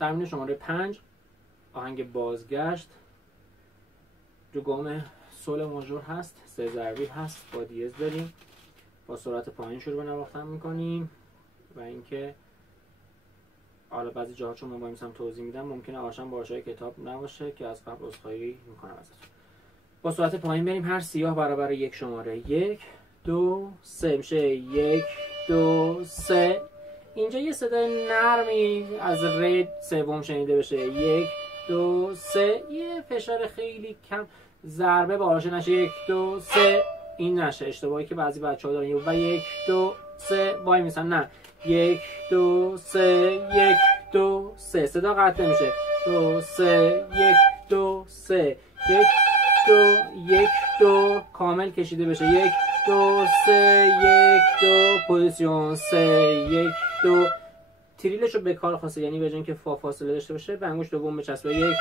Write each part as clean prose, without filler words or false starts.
تمرین شماره 5 آهنگ بازگشت دو گام سول ماژور هست، سه ضربی هست، با دیز داریم، با سرعت پایین شروع به نواختن میکنیم و اینکه حالا بعضی جاها چون من باید توضیح میدم ممکنه آشن با آشای کتاب نباشه که از قبل عذرخواهی میکنم ازتون. با سرعت پایین بریم، هر سیاه برابر یک شماره 1 2 3 میشه 1 2 3. اینجا یه صدای نرمی از ری سوم شنیده بشه 1 2 3. یه فشار خیلی کم ضربه با آرشه نشه 1 2 3. این نشه اشتباهی که بعضی بچه‌ها دارن و 1 2 3 وای میسن. نه 1 2 3 1 2 3. صدا قطع نمیشه 2 3 1 2 3 1 2 1 2 کامل کشیده بشه 1 2 3 1 2 پوزیشن 3 1 2. تریلش رو به کار خواسته، یعنی به جای اینکه فا فاصله داشته باشه به انگشت دوم بچسبه 1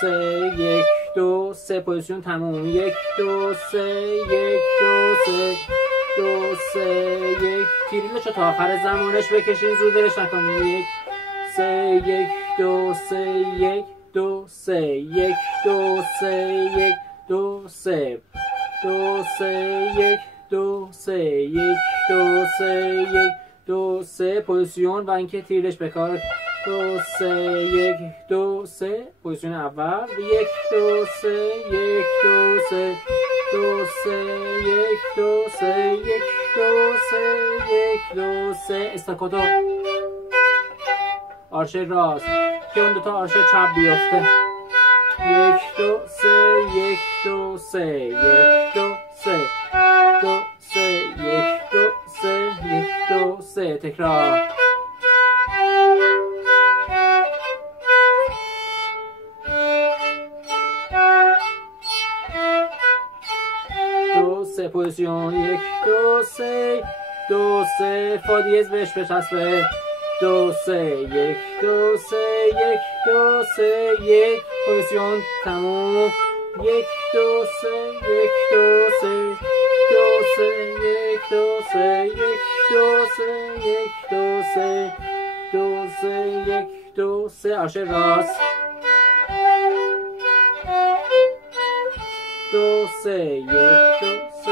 3 1 2 3 پوزیشن تموم 1 2 3 1 2 3 2 3 1. تریلش رو تا آخر زمانش بکشین، زود دلش نکنین 1 3 1 2 3 1 2 3 1 2 3 1 2 3 2 3 1 2 3 1 2 3 1 2 3 پوزیشن و اینکه تیرش به کار 2 3 1 2 3 پوزیشن اول 1 2 3 1 2 3 2 3 1 2 3 1 2 3 1 2 3. استاکاتو آرشه راست که اون دوتا آرشه چپ بیفته 1 2 3 1 2 3 1 2 3 2 3 1 2 3 1 2 3. تکرار 2 3 پوزیشن 1 2 3 2 3 فا دیز بهش بچسبه 2 3 1 2 3 1 2 3 1 پوزیشن تموم 1 2 3 1 2 3 2 3 1 2 3 1 2 3 1 2 3 2 3 1 2 3. آرشه راست 2 3 1 2 3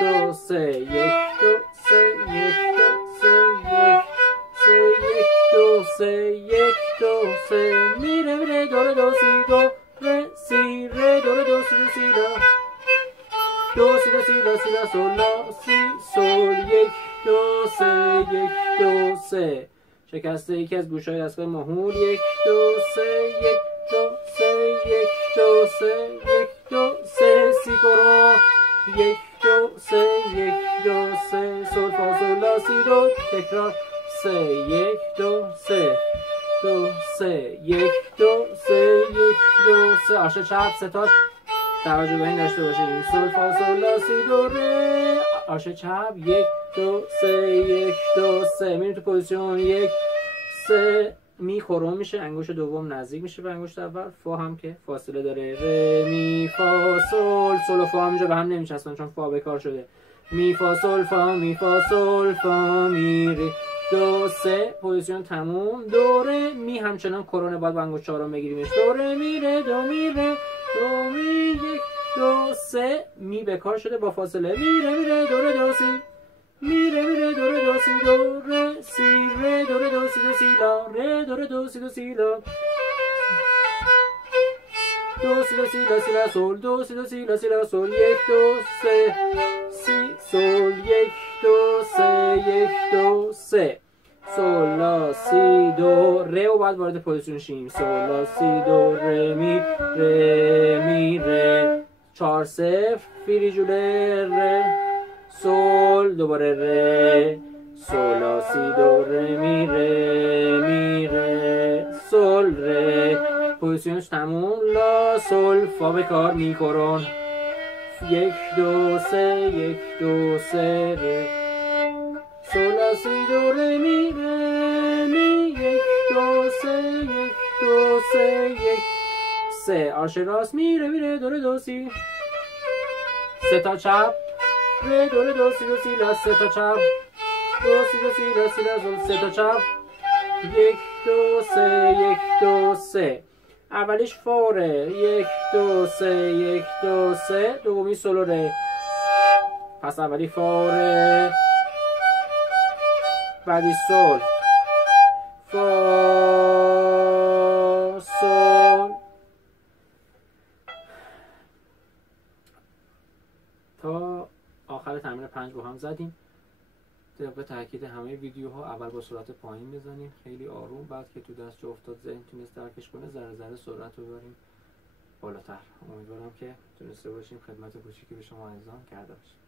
2 3 1 2 3 1 2 3 1 2 3 میره میره دو دو سی دو ره سی ره دو دو سی دو سی لا دو سی دو سی لا سی لا سول لا سی سول 1 2 3 1 2 3. شکسته یکی از گوشهای دستگاه ماهور 1 2 3 1 2 3 1 2 3 1 2 3 سی کورو 1 2 3 1 2 3 سول فا سول لا سی دو. تکرار 3 1 2 3 2 3 1 2 3 1 2 3. آرشه چپ ستاش توجه به این داشته باشید سول فا سول لا سی دو ره. آرشه چپ 1 2 3 1 2 3 میریم تو پوزیشن 1 3 می خورم میشه، انگشت دوم نزدیک میشه به انگشت اول، فا هم که فاصله داره ره می فا سول. سول و فا هم اینجا به هم نمیچسبن چون فا به کار شده می فا سول فا می فا سول فا می ره 2 3 پوزیشن تموم. دو ره می همچنان کرونه باید با انگشت چهارم بگیریمش. دو ره می ره دو می ره دو می 1 2 3 می به کار شده با فاصله می ره می ره دو ره دو سی می ره می ره دو ره دو سی دو ره سی ره دو ره دو سی دو سی لا ره دو ره دو سی دو سی لا دو سی دو سی لا سی لا سول دو سی دو سی لا سی لا سول 1 2 3 سی سول 1 2 3 1 2 3 سول لا سی دو ره و بعد وارد پوزیشن شیم سول لا سی دو ره می ره 4 0 فری جوله ره سول دوباره ره سول لا سی دو ره می ره سول ره پوزیشنش تموم لا سول فا به کار می کرون 1 2 3 1 2 3 ره سول لا سی دو ره می 1 2 3 1 2 3 1 3. آرشه راست میره میره دو ره دو سی سه تا چپ ره دو ره دو سی دو سی لا سه تا چپ دو سی دو دو سی را سی را سول. سه تا چپ. 1 2 3 1 2 3. اولیش فوره. 1 2 3 1 2 3. دومی سولو ره. پس اولی فوره، بعدی سول، فا سول. تا آخر تمرین 5 با هم زدیم. طبق تاکید همه ویدیوها اول با سرعت پایین بزنیم، خیلی آروم. بعد که تو دست جا افتاد ذهن تونست درکش کنه، ذره ذره سرعت رو ببریم بالاتر. امیدوارم که تونسته باشیم خدمت کوچیکی به شما ارزان کرده باشیم.